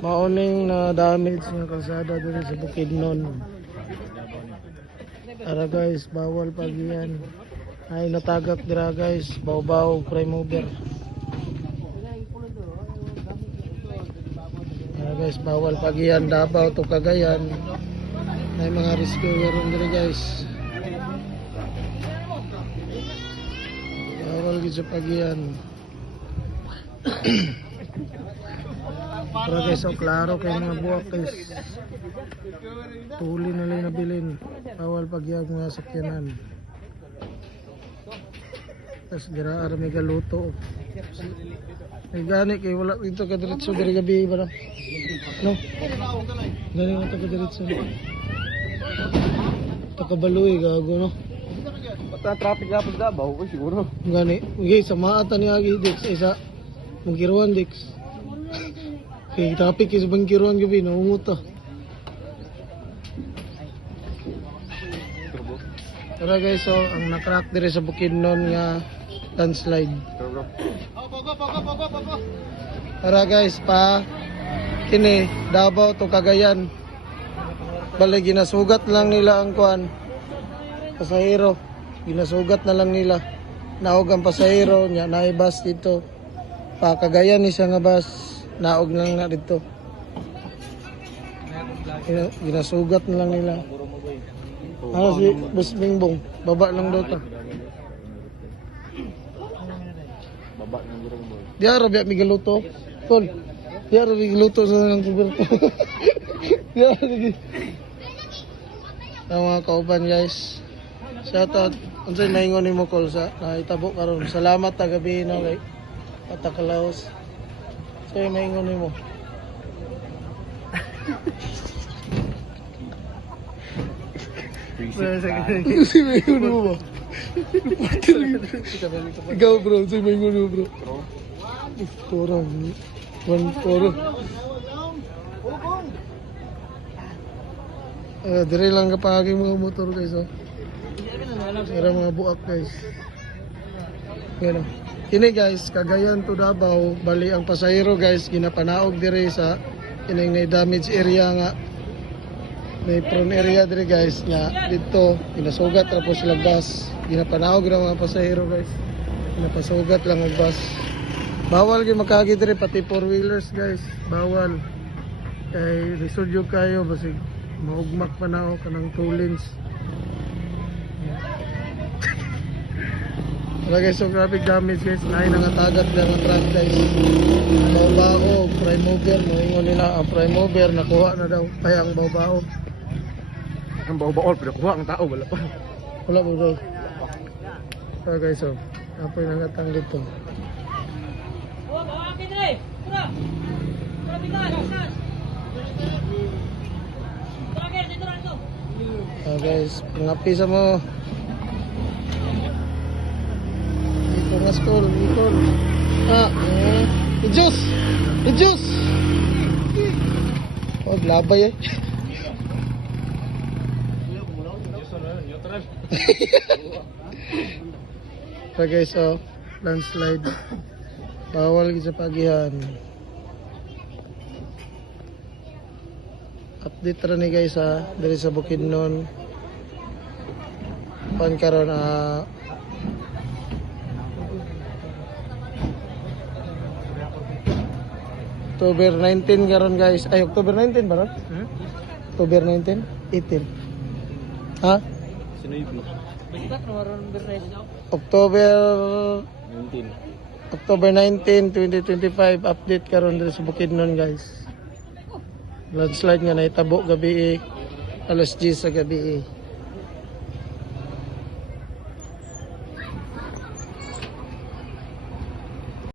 Mauning na damage ng kalsada dito sa Bukidnon. Tara guys, bawal pag yan. Ay natagak dira guys, baw-baw, prime mover. Tara guys, bawal pag yan, Davao to Cagayan. May mga rescuer ron dira guys. Bawal gid sa pag yan. Para guys, so klaro kay mga buwak guys. Tuli na lang nabilin. Bawal pagyag mga sakyanan. Tapos gira may galuto. May gani kay wala dito ka diretso diri gabi ba na? No? Gani na to ka diretso. Takabaluy gago no. Pata traffic dapat Davao ko siguro. Gani, okay, samaatan ni agi Dix isa mungkiruan Dix. Kay traffic is bangkiruan gabi na umuta. Tara guys, so ang nakrack dire sa Bukidnon nga landslide. Tara guys, pa kini Davao to Cagayan. Bali ginasugat lang nila ang kuan. Pasahero, ginasugat na lang nila. Naog ang pasahero nya naibas dito. Pa Cagayan ni siya nga bus. Naog lang na dito. Ginasugat na lang nila. Ano si Bus Bingbong? Baba lang daw ta. Baba ng gurong boy. Diara biya migaluto. Tol. Diara migaluto sa nang kuberto. Diara lagi. Mga kauban guys. Shout out. Unsay maingon nimo call sa naitabo karon. Salamat ta gabi no kay Patakalaos. So maingon nimo. Si maingon mo ba? Ikaw bro, si maingon mo bro. Torang. One toro. Dire lang kapag mga motor guys oh. Sira mga buak guys. Yan oh. Kini guys, Cagayan to Davao, bali ang pasahero guys ginapanaog dire sa kining na damage area nga. May prone area dire guys nga dito ginasugat tapos sila bus. Ginapanaog ra mga pasahero guys. Ginapasugat lang ang bus. Bawal gyud makagi dire pati four wheelers guys. Bawal. Kay risudyo kayo basig maugmak pa na o kanang two lanes. Wala guys, so traffic damage guys. Ay nangatagad lang ang truck guys. Baw-bao, prime mover. Moingon nila ang prime mover nakuha na daw. Kaya ang baw-bao. Ang baw-baol pero kuha ang tao wala pa. Wala po daw. So guys, so apoy nangatang dito. Guys, pangapisa mo. Mas cool, cool. Ijus! Ijus! Oh, labay eh. So guys, oh, landslide. Bawal sa pagihan. Update ra ni guys ha, dari sa Bukidnon. Pan karon October 19 karon guys. Ay October 19 ba ron? October 19? 18. Ha? Sinoybi. October 19. October 19, 2025 update karon dito sa Bukidnon guys. Landslide nga nahitabo gabi alas 10 sa gabi.